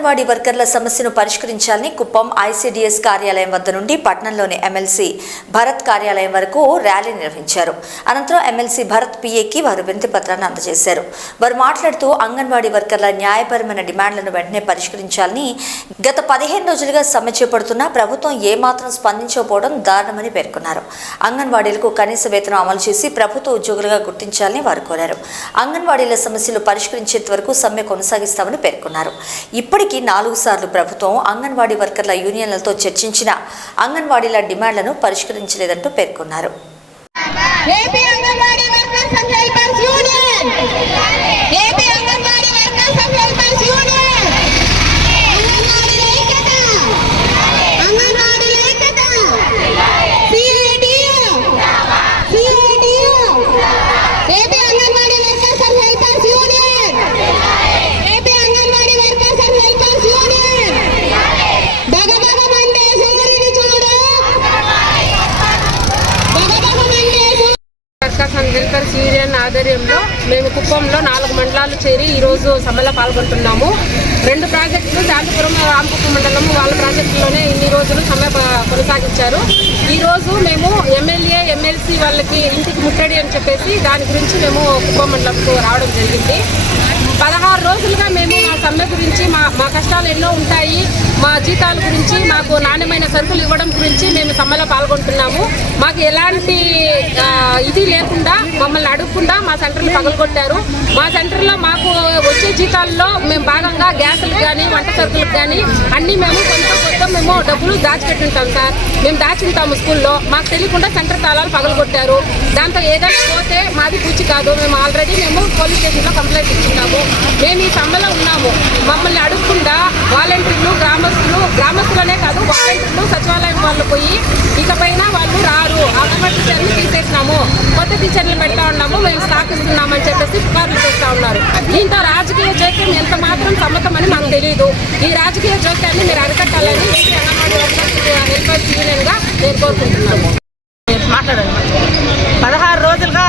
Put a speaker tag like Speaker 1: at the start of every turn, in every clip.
Speaker 1: అంగన్వాడీ వర్కర్ల సమస్యను పరిష్కరించాలని కుప్పం ఐసీడీఎస్ కార్యాలయం వద్ద నుండి పట్నంలోని ఎమ్మెల్సీ భరత్ కార్యాలయం వరకు ర్యాలీ నిర్వహించారు. అనంతరం ఎమ్మెల్సీ భరత్ పిఏకి వారు వినతి పత్రాన్ని అందజేశారు. వారు మాట్లాడుతూ అంగన్వాడీ వర్కర్ల న్యాయపరమైన డిమాండ్లను వెంటనే పరిష్కరించాలని గత పదిహేను రోజులుగా సమ్మె చేపడుతున్నా ప్రభుత్వం ఏమాత్రం స్పందించకపోవడం దారుణమని పేర్కొన్నారు. అంగన్వాడీలకు కనీస వేతనం అమలు చేసి ప్రభుత్వ ఉద్యోగులుగా గుర్తించాలని వారు కోరారు. అంగన్వాడీల సమస్యలు పరిష్కరించేంత వరకు సమ్మె కొనసాగిస్తామని పేర్కొన్నారు. ఇప్పటికీ నాలుగు సార్లు ప్రభుత్వం అంగన్వాడీ వర్కర్ల యూనియన్లతో చర్చించిన అంగన్వాడీల డిమాండ్లను పరిష్కరించలేదంటూ పేర్కొన్నారు AP Anganwadi workers and helpers union AP Anganwadi workers and helpers union Anganwadi ఐక్యత అంగన్వాడీ ఐక్యత CITU
Speaker 2: CITU AP Anganwadi workers and helpers union AP Anganwadi workers and helpers union భగభగమంటే సూర్యుని చూడు భగభగమంటే సూర్యుని వర్కర్స్ అండ్ హెల్పర్స్ యూనియన్ ఆధ్వర్యంలో మేము కుప్పంలో నాలుగు మండలాలు చేరి ఈరోజు సభలో పాల్గొంటున్నాము. రెండు ప్రాజెక్టులు శాంతిపురం రామకుప్పం మండలం వాళ్ళ ప్రాజెక్టులోనే ఇన్ని రోజులు సమ్మె ప- కొనసాగించారు. ఈరోజు మేము ఎమ్మెల్యే ఎమ్మెల్సీ వాళ్ళకి ఇంటికి ముట్టడి అని చెప్పేసి దాని గురించి మేము కుప్పం మండలంకు రావడం జరిగింది. పదహారు రోజులుగా మేము మా సమ్మె గురించి మా మా కష్టాలు ఎన్నో ఉంటాయి. మా జీతాల గురించి మాకు నాణ్యమైన సరుకులు ఇవ్వడం గురించి మేము సమ్మెలో పాల్గొంటున్నాము. మాకు ఎలాంటి ఇది లేకుండా మమ్మల్ని అడగకుండా మా సెంటర్లు పగలగొట్టారు. మా సెంటర్లో మాకు వచ్చే జీతాల్లో మేము భాగంగా గ్యాసులకు కానీ వంట సరుకులకు కానీ అన్నీ మేము కొంత కొంత మేము డబ్బులు దాచిపెట్టుంటాం సార్. మేము దాచుంటాము స్కూల్లో. మాకు తెలియకుండా సెంటర్ తాళాలు పగలగొట్టారు. దాంతో ఏదైనా పోతే మాది పూచి కాదు. మేము ఆల్రెడీ మేము పోలీస్ స్టేషన్లో కంప్లైంట్ ఇచ్చున్నాము. మేము ఈ సమ్మెలో ఉన్నాము. మమ్మల్ని అడగకుండా వాలంటీర్లు గ్రామస్తులు గ్రామస్తులనే కాదు వాలంటీర్లు సచివాలయం వాళ్ళు పోయి ఇకపైన వాళ్ళు రారు టీచర్లు తీసేసినాము. కొత్త టీచర్లు పెడతా ఉన్నాము. మేము స్థాపిస్తున్నామని చెప్పేసి పుకార్లు చేస్తూ ఉన్నారు. దీంతో రాజకీయ జోక్యం ఎంత మాత్రం సమ్మతమని మాకు తెలియదు ఈ రాజకీయ జోక్యాన్ని మీరు అరికట్టాలని హెల్పర్స్ యూనియన్గా నేను కోరుకుంటున్నాము మాట్లాడండి. పదహారు రోజులుగా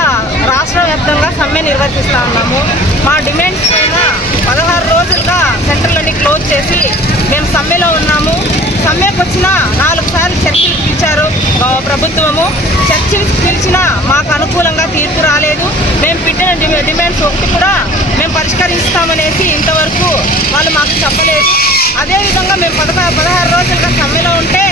Speaker 2: రాష్ట్ర వ్యాప్తంగా సమ్మె నిర్వహిస్తూ ఉన్నాము. మా డిమాండ్స్ పైన పదహారు రోజులుగా సెంటర్లని క్లోజ్ చేసి మేము సమ్మెలో ఉన్నాము. సమ్మెకు వచ్చిన నాలుగు సార్లు చర్చలు పిలిచారు ప్రభుత్వము చర్చి పిలిచినా మాకు అనుకూలంగా తీర్పు రాలేదు. మేము పెట్టిన డిమాండ్స్ ఒకటి కూడా మేము పరిష్కరిస్తామనేసి ఇంతవరకు వాళ్ళు మాకు చెప్పలేదు. అదేవిధంగా మేము పదహ పదహారు రోజులుగా సమ్మెలో ఉంటే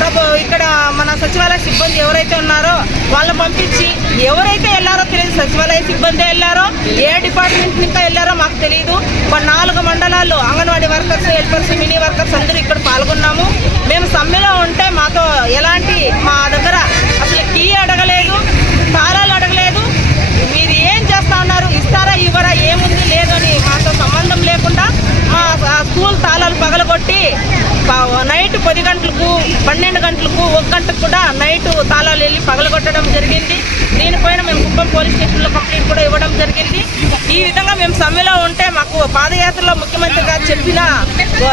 Speaker 2: ప్రభు ఇక్కడ మన సచివాలయ సిబ్బంది ఎవరైతే ఉన్నారో వాళ్ళని పంపించి ఎవరైతే వెళ్ళారో సచివాలయ సిబ్బంది వెళ్ళారో ఏ డిపార్ట్మెంట్ ఇంకా వెళ్ళారో మాకు తెలియదు ఒక నాలుగు మండలాల్లో Anganwadi workers helpers mini workers అందరూ ఇక్కడ పాల్గొన్నాము. మేము సమ్మెలో ఉంటే మాతో ఎలాంటి మా దగ్గర అసలు టీ అడగలేదు తాళాలు అడగలేదు మీరు ఏం చేస్తా ఉన్నారు ఇస్తారా ఇవ్వరా ఏముంది లేదని మాతో సంబంధం లేకుండా మా ఆ, స్కూల్ తాళాలు పగలగొట్టి ప- నైట్ పది గంటలకు పన్నెండు గంటలకు ఒక గంటకు కూడా నైట్ తాళాలు వెళ్ళి పగలగొట్టడం జరిగింది. దీనిపైన మేము కుప్పం పోలీస్ స్టేషన్లో కంప్లైంట్ కూడా ఇవ్వడం జరిగింది. ఈ విధంగా మేము సమ్మెలో ఉంటే మాకు పాదయాత్రలో ముఖ్యమంత్రి గారు చెప్పిన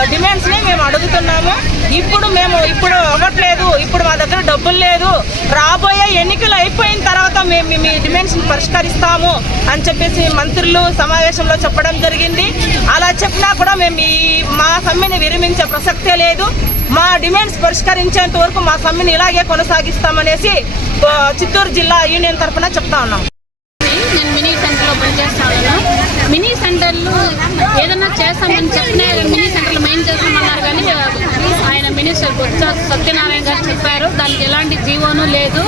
Speaker 2: డిమాండ్స్ని మేము అడుగుతున్నాము. ఇప్పుడు మేము ఇప్పుడు అవ్వట్లేదు. ఇప్పుడు మా దగ్గర డబ్బులు లేదు. రాబోయే ఎన్నికలు అయిపోయిన తర్వాత మేము మీ- మీ డిమాండ్స్ని పరిష్కరిస్తాము. అని చెప్పేసి మంత్రులు సమావేశంలో చెప్పడం జరిగింది. అలా చెప్పినా కూడా మేము ఈ మా సమ్మెని విరమించే ప్రసక్తే లేదు. మా డిమాండ్స్ పరిష్కరించేంత వరకు మా సమ్మెని ఇలాగే కొనసాగిస్తామనేసి చిత్తూరు జిల్లా యూనియన్ తరఫున చెప్తా ఉన్నాం.
Speaker 3: నేను మినీ సెంటర్లో మినీ సెంటర్లు ఏదైనా చేస్తామని చెప్పినా మినీ సెంటర్లు మెయిన్ చేస్తామన్నారు కానీ ఆయన మినిస్టర్ బొత్స సత్యనారాయణ గారు చెప్పారు. దానికి ఎలాంటి జీవోను లేదు.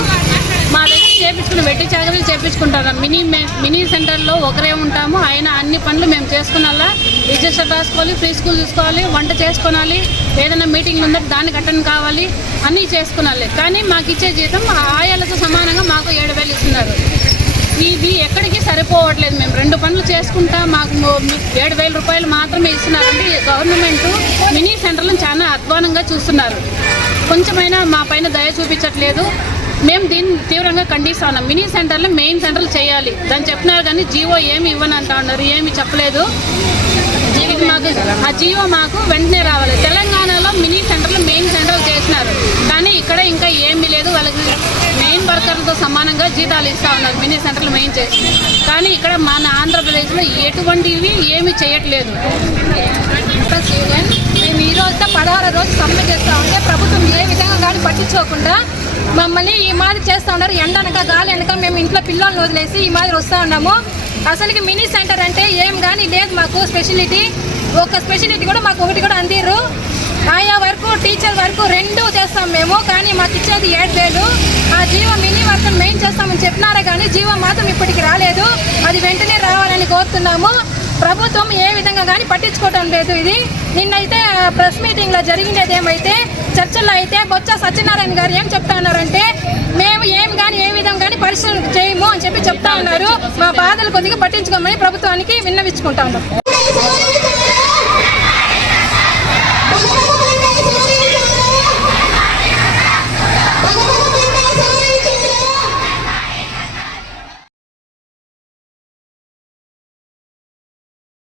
Speaker 3: మా దగ్గర చేపించుకుని వెట్టి చాకరీలు చేపించుకుంటారు. మినీ మే- మినీ సెంటర్లో ఒకరే ఉంటాము. ఆయన అన్ని పనులు మేము చేసుకున్నలా? రిజిస్టర్ రాసుకోవాలి ఫ్రీ స్కూల్ చూసుకోవాలి వంట చేసుకోవాలి ఏదైనా మీటింగ్లు ఉంటే దానికి అటెండ్ కావాలి అన్నీ చేసుకున్నాలి. కానీ మాకు ఇచ్చే జీతం ఆయాలతో సమానంగా మాకు ఏడు వేలు ఇస్తున్నారు. ఇది ఎక్కడికి సరిపోవట్లేదు. మేము రెండు పనులు చేసుకుంటా మాకు ఏడు వేల రూపాయలు మాత్రమే ఇస్తున్నారండి గవర్నమెంట్ మినీ సెంటర్లను చాలా అధ్వానంగా చూస్తున్నారు. కొంచెమైనా మా పైన దయ చూపించట్లేదు. మేము దీన్ని తీవ్రంగా ఖండిస్తున్నాం. మినీ సెంటర్లు మెయిన్ సెంటర్లు చేయాలి. దాన్ని చెప్పినారు కానీ జీవో ఏమి ఇవ్వను అంటా ఉన్నారు. ఏమి చెప్పలేదు. ఇది మాకు ఆ జీవో మాకు వెంటనే రావాలి. తెలంగాణలో మినీ సెంటర్లు మెయిన్ సెంటర్లు చేసినారు. కానీ ఇక్కడ ఇంకా ఏమీ లేదు. వాళ్ళకి మెయిన్ వర్కర్లతో సమానంగా జీతాలు ఇస్తూ ఉన్నారు. మినీ సెంటర్లు మెయిన్ చేసి. కానీ ఇక్కడ మన ఆంధ్రప్రదేశ్లో ఎటువంటివి ఏమీ చేయట్లేదు. మేము ఈ రోజుతో పదహారు రోజు సమ్మె చేస్తా ఉంటే ప్రభుత్వం ఏ విధంగా కానీ పట్టించుకోకుండా మమ్మల్ని ఈ మాదిరి చేస్తూ ఉన్నారు. ఎండనక గాలి అనక మేము ఇంట్లో పిల్లల్ని వదిలేసి ఈ మాదిరి వస్తూ ఉన్నాము. అసలుకి మినీ సెంటర్ అంటే ఏం కానీ లేదు మాకు స్పెషలిటీ. ఒక స్పెషలిటీ కూడా మాకు ఒకటి కూడా అందిరు ఆయా వరకు టీచర్ వరకు రెండు చేస్తాం మేము కానీ మాకు ఇచ్చేది ఏడు వేలు. ఆ జీవో మినీ వర్క్ మెయిన్ చేస్తామని చెప్పినారే కానీ జీవో మాత్రం ఇప్పటికి రాలేదు. అది వెంటనే రావాలని కోరుతున్నాము. ప్రభుత్వం ఏ విధంగా కానీ పట్టించుకోవటం లేదు. ఇది నిన్నైతే ప్రెస్ మీటింగ్లో జరిగినది ఏమైతే చర్చల్లో అయితే బొత్స సత్యనారాయణ గారు ఏం చెప్తా ఉన్నారంటే మేము ఏం కానీ ఏ విధంగా కానీ పరిశీలన చేయము అని చెప్పి చెప్తా ఉన్నారు. మా బాధలు కొద్దిగా పట్టించుకోమని ప్రభుత్వానికి విన్నవించుకుంటా ఉన్నాం.